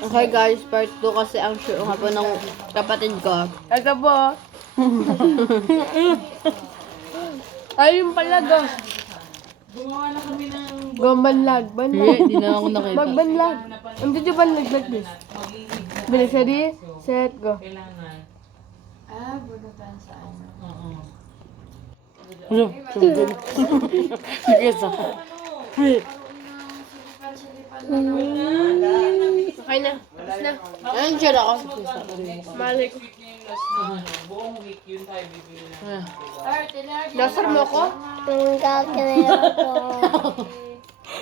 Okay guys, part 2 kasi ang show nga po ng kapatid ko. Ito po. Ayun pala go. Gumawa na kami ng Gombanlag. Hindi na ako nakita. Magbanlag. Ang did you banlag like this? Bilis, ready, set, go. kailangan. Bunutan sa ano. Oo. Sige sa. Okay na. Tapos na. Ayun siya ako. Malay ko. Week na yung last na ano. Buong week yun tayo bibili na. Nasar mo ko?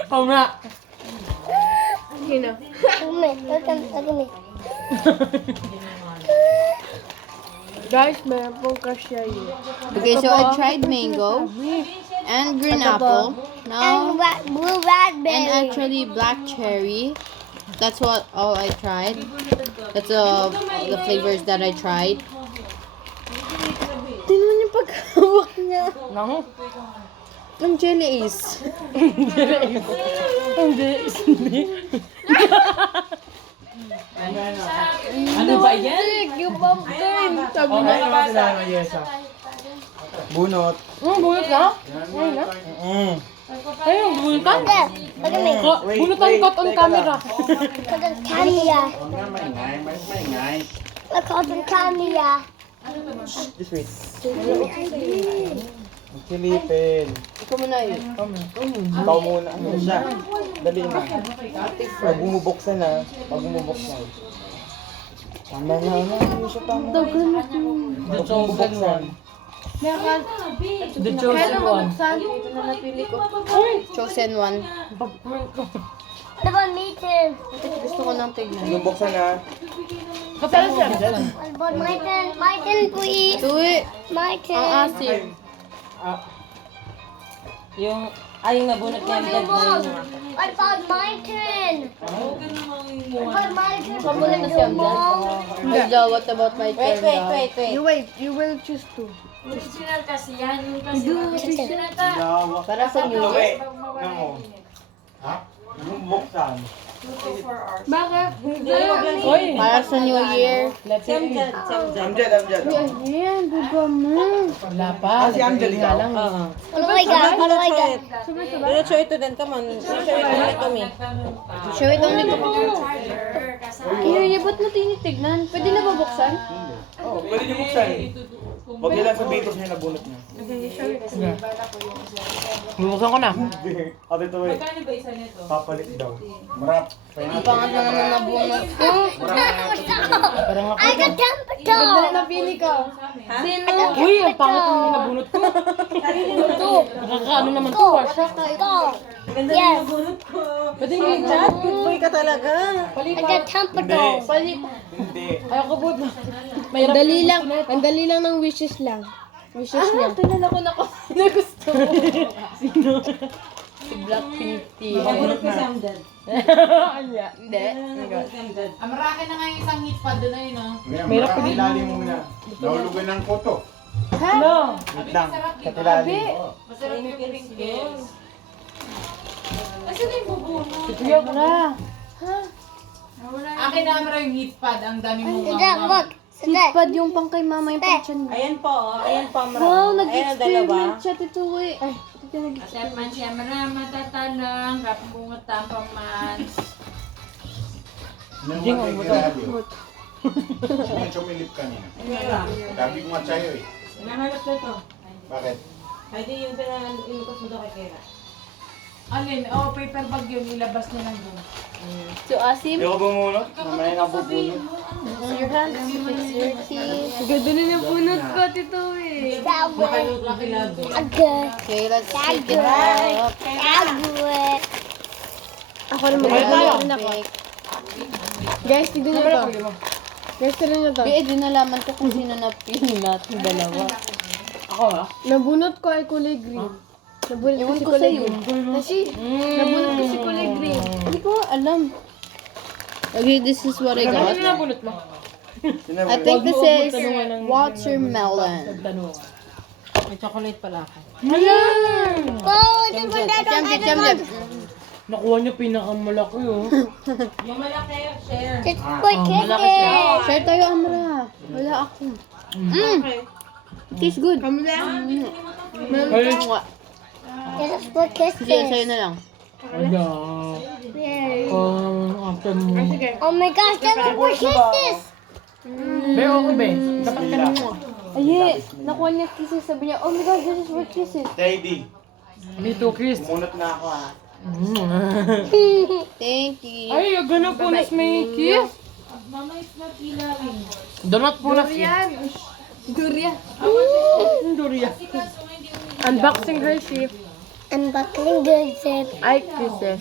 Oo nga. Okay na. Guys, meron pong cashier yun. Okay, so I tried mango and green apple. Now, Blue and raspberry. actually black cherry. That's what all I tried. That's the flavors that I tried. Tingnan niyo pagkawak niya. Nang? Ng jelly is. Ano ba yan? Yung pumpkin. Sabi Oh, na. ano ba sa? Bunot. Bunot na? Ayun na. Ayun, bunutan. Bunutan caught on camera. Camera. Huwag na maingay, maingay. Caught on camera. This way. Ang silipin. Ikaw muna yun. Ikaw muna. Ano siya? Dali na. Pag bumubuksan na. Pag bumubuksan. Tama na. Ano siya tama? Pag bumubuksan. The chosen one. Ito na napili ko. Chosen one. Diba, meeting? Gusto ko ng tignan. Bumubuksan na. Kasama siya dyan. But Martin, please. Tuwi. Ang Martin. asim. Yung nabunot niya ang dad na yun. What about Martin? Huwag ka namang What about Martin? Pamulit na siya dyan. Hello, what about my turn? Wait. You wait, you will choose two. Original kasi yan. Yung kasi original ka. Para sa New Year. Namo. Ha? Bumubuksan. Bakit? Hoy! Para sa New Year. Samjad. Amjad, Amjad. Ayan, buga mo. Wala pa. Si Amjad ikaw. Oo. Ano my God? Ano my God? Pero show ito din, come on. Show ito ulit kami. Show it only to Iyo, ba't mo tinitignan? Pwede na babuksan? Oh, pwede niyo buksan. Huwag nila sabihin ko sa'yo nabunot niya. Bubuksan ko na. Ate to eh. Magkano ba isa nito? Papalit daw. Marap. Ang pangat na naman nabunot ko. Parang ako. I got temper Dali napili ka. Sino? Uy, ang pangit ng nabunot ko. Nakakaano naman to, Warsha. Go. Yes. Pwede yung chat, good boy ka talaga. I got temper Hindi. Hindi. Ayoko po. Ang dali lang ng wishes lang. Wishes niya. Tinala ko na ko na gusto ko. Sino? Si Blackpink team. Nabunot ko si Amjad. Hindi. Ang marami na nga yung isang hit pa doon na yun, oh. Meron pa din. Ilalim muna. Nahulugan ng koto. Hello. Wait lang. Sa tilalim. Masarap yung pinkles. Kasi na yung bubunot. Tuyo ko na. Akin na kamera yung hit pad. Ang dami mo Sandali, look. Sandali. Sipad yung pang kay mama yung pang tiyan. Ayan po, ayan po. Wow, Ayan ang nag-experiment dalawa. siya, tituwi. Ay, ito nag At man siya marama tatanang, kapbungot tampang man. Hindi mo ito. Yung sumilip kanina. Sabi ko nga sa'yo eh. Hinahanap na to. Bakit? Ay, di yung pinag-inukos mo daw kay Kera. Alin? Oh, paper bag yun, ilabas niya lang doon. So, asim. Hindi ko bumunot. Mamaya na bubunot. Your hands, fix your teeth. Ganda na yung bunot ko, tito eh. Nakayot lang kilado. Good. Okay, let's take it up. Good. Ako naman. Guys, tignan nyo to. Guys, tignan nyo to. Di, di nalaman ko kung sino napili natin dalawa. Ako ha? Nabunot ko ay kulay green. Nabunot ko Ewan si ko kulay sa'yo. green. Kasi, nabunot ko si kulay green. Hindi ko alam. Okay, this is what I got. Nabunot mo? I think this is watermelon. Tanong. May chocolate pala ako. Oh, this one, that one, Jam, that jam, one. jam. Nakuha niya pinakamalaki oh. Yung malaki, share. Just for malaki siya. kisses. Share tayo, Amra. Wala ako. Tastes good. Ayun. Just for Sige, sa'yo kisses. na lang. Ada. After mo. Oh my gosh, just for kisses. Be, okay be. Dapat ka na mo. Ay, nakuha niya kisses. Sabi niya, oh my God, this is for kisses. Teddy, Dito, Chris. bumunot na ako ha. Thank you. Ay, ganun po na may kiss. Mama, it's not kilawin. Donut po na siya. Durian. Durian. Unboxing Hershey. Unbuckling good zip. Ay, kisses.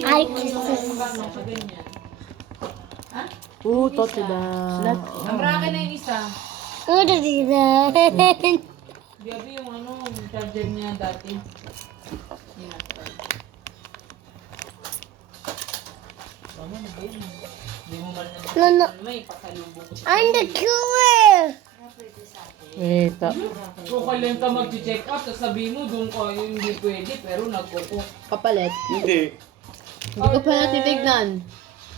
I kisses. Toti da. Amra, akin na yung isa. What is that? Gabi yung ano, yung charger niya dati. Yun na. No, no. May pasalubong ko. I'm the killer. Wait. Kung kailan ka mag-check out, sasabihin mo doon ko yung hindi pwede, pero nagkuko. Kapalit. Hindi. Hindi ko pa natitignan.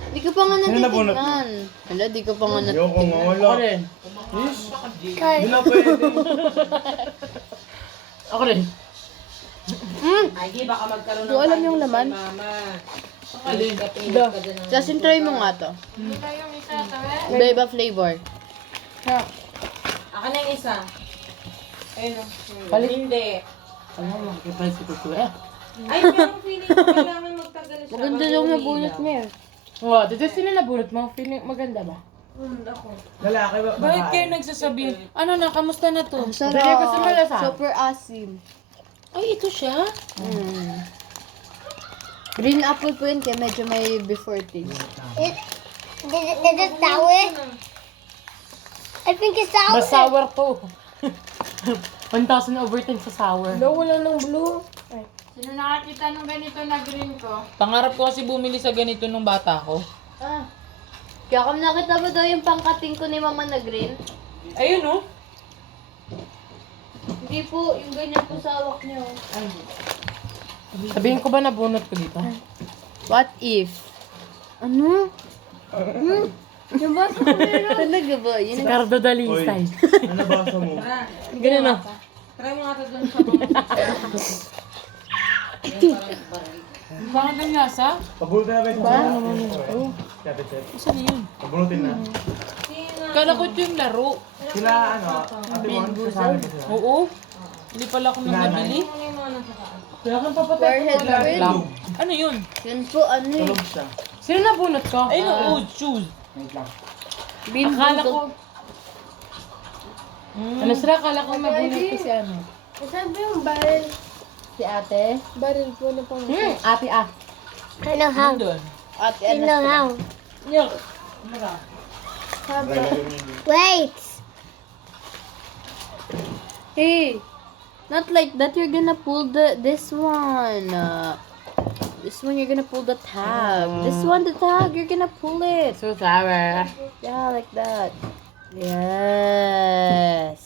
Hindi ko pa nga Sino nabunot? natitignan. Hala, di ko pa nga Ayoko nga, natitignan. wala. Ako rin. Hindi na pwede. Ako rin. Ay, di baka magkaroon Di ko alam yung laman. Mama. Alin, kapilit ka dyan ng... Justin, try mo nga to. Iba-iba flavor. Akin na yung isa. Ayun o. Palit. Hindi. Ano, makipalit si Tutu eh. Ay, pero feeling ko kailangan magtagal siya. Maganda bago yung uwi nabunot daw. mo yun. Oo, dito sila nabunot mo. Feeling maganda ba? Lalaki ba? Bakit kayo nagsasabi? Ano na, kamusta na to? Ang Dali, gusto mo lasa? Super asim. Ay, ito siya? Green apple po yun kaya medyo may before taste. Is it sour? I think it's sour. Mas sour to. 1,000 over 10 sa sour. Wala ng blue. Sino nakakita nung ganito na green ko? Pangarap ko kasi bumili sa ganito nung bata ko. Kaya kung nakita mo daw yung pangkating ko ni mama na green, Ayun oh. hindi po, yung ganyan po sa hawak niyo. Sabihin ko ba nabunot ko dito? What if? Ano? Yung basa ko meron. Talaga ba? Si Yun ang... Cardo Dali Oy. style. Ano basa mo? Ganun na. Try mo nga ito dun sa mga... Bakit ang lasa? Pabulot na ba ito? Kapit sir. Saan na yun? Pabulutin na. Kala ko ito yung laro. Sila ano, ate mo, kasama mo sila. Oo. Hindi pala ako nang nabili. Kaya kang papatay. Forehead Lang. print. Ano yun? Yun po, ano eh. Tulog siya. Sino nabunot ko? Ayun oh, shoes. Wait lang. Akala ko. Ano sila? Akala ko nabunot ko si ano. Saan ba yung barrel? Si ate. Barrel po na pang... Ate ah. I know how. Doon. Ate, I ano know how. Yuck. Wait. Hey, not like that. You're gonna pull this one. This one you're gonna pull the tag. This one the tag. You're gonna pull it. So sour. Yeah, like that. Yes.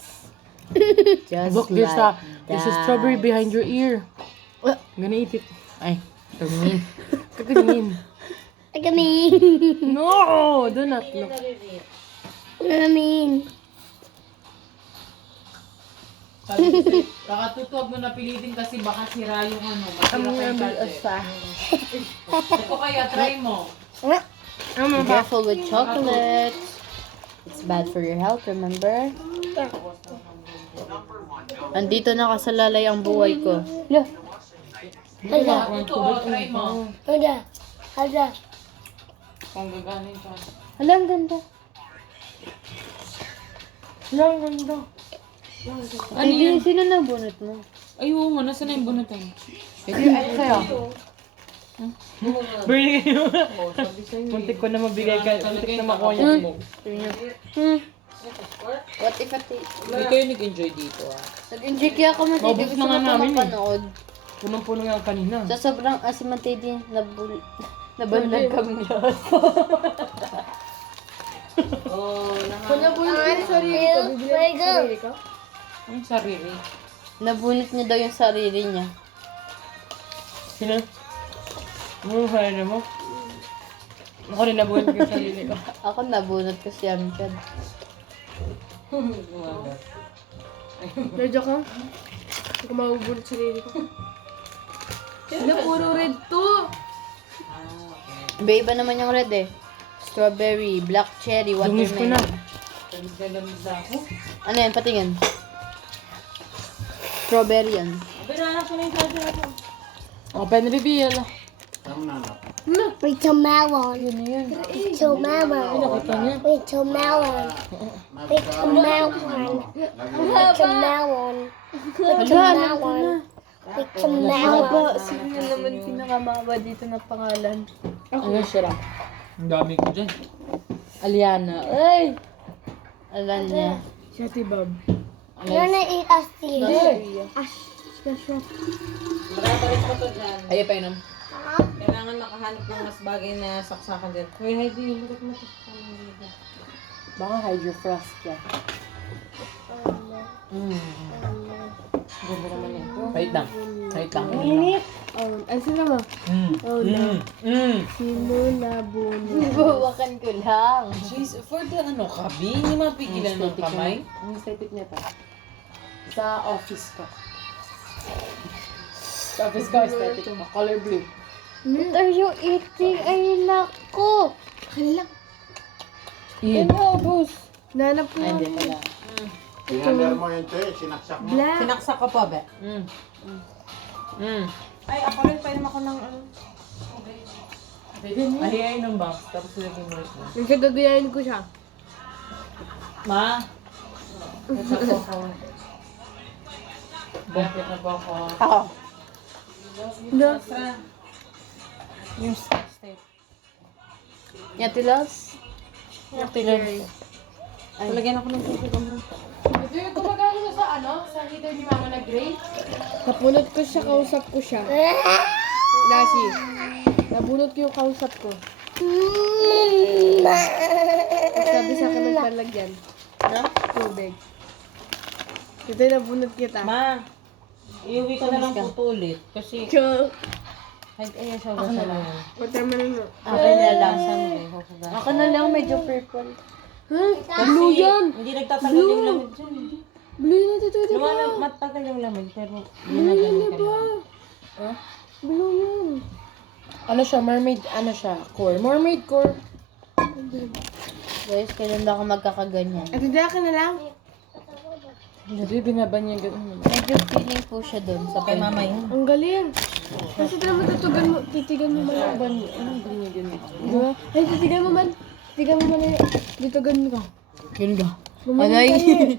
Just Look, like there's a strawberry behind your ear. What? I'm gonna eat it. Ay, kagingin. Kagingin. Look at me. No! Do not look. Look at me. Kakatutuwag mo na pilitin kasi baka sira yung ano. Masira pa yung charger. Ito kaya, try mo. Be careful with chocolate. It's bad for your health, remember? Andito nakasalalay ang buhay ko. Yeah. Ito, try mo. Hala. Hala. Kung gaganin ka. Hala, ang ganda. Hala, ang ganda. Ano yun? Sino nabunot mo? Ay, oo nga. Nasaan na yung bunutan? Ay, sa'yo. Bili kayo. Muntik ko na mabigay ka. Muntik na makuha niya. What if Hindi kayo nag-enjoy dito ah. Nag-enjoy kaya ako matindi. Maubos Gusto na ko nga pa namin eh. mapanood. Punong-puno yung kanina. Sa sobrang asim matindi, nabanlag kami lahat. Oh, Where you go? ang sarili. Nabunot niya daw yung sarili niya. Sino? Ano kaya mo? Ako rin nabuhat ko yung sarili ko. Ako nabunot ko si Amchad. Medyo ka? Hindi ko mabubulot sarili ko. Sila puro red to. Iba naman yung red eh. Strawberry, black cherry, Lumis ko na. watermelon. Ano yan? Patingin. Strawberry yan. Open reveal. Wait till melon. Wait till melon. Nakita niya. Wait till melon. Wait till melon. Wait till melon. Wait till melon. Wait till melon. Sino na naman pinakamaba dito na pangalan? Ano siya? Ang dami ko dyan. Aliana. Ay! Alam niya. Siya si Bob. You're gonna eat a seed. Ayaw pa yun. Kailangan makahanap ng mas bagay na saksakan dyan. Uy, Heidi, lugat mo ito. Baka hydrofrost siya. Ganda naman ito. Wait lang. Wait lang. Ay, sino mo? Sino na bunot? Bawakan ko lang. Jeez, for the ano, kabi, hindi mapigilan ng kamay. Ang aesthetic niya ta. Sa office ko. Sa office ko, aesthetic ko. Color blue. What are you eating? Ay, nako. Boss. Nanap ko. Ay, hindi pala. Tinander mo yun, te. Sinaksak mo. Sinaksak ko pa, be. Ay, ako rin, painom ako ng ano. Ahihayin ng box, tapos lagyan mo ito. Nagkagagayain ko siya. Ma? Ito po ako. Bakit na po ako? Ako. No. Yung scotch tape. Yatilas? Talagyan ako ng tubig ang Ito yung gumagano siya sa ano? Sa heater ni Mama na gray? Napunot ko siya, kausap ko siya. Dashi. Nabunot ko yung kausap ko. Sabi sa akin ng palagyan. No? Tubig. Ito yung nabunot kita. Ma, iuwi ko na lang po ito ulit. Kasi, Cho. kahit ayan siya gasa lang. Watermelon na. Akin na lang. Ako Ako na lang, medyo purple. Blue yan! Hindi nagtatagal yung lamig dyan. Blue yan ito. Matagal yung lamig, pero ginagamit ka na. Blue yan. Ano siya? Mermaid, ano siya? Core. Mermaid core. Guys, kailan ba ako magkakaganyan? At hindi akin na lang. Hindi, binaban niya gano'n. Medyo feeling po siya doon sa Kay mama yun. Ang galing. Kasi naman titigan mo man ang ban. Anong binigyan mo? Diba? Ay, titigan mo man. Titigan mo man. Dito ganun ka. Yun ka. Gumaling ka niya.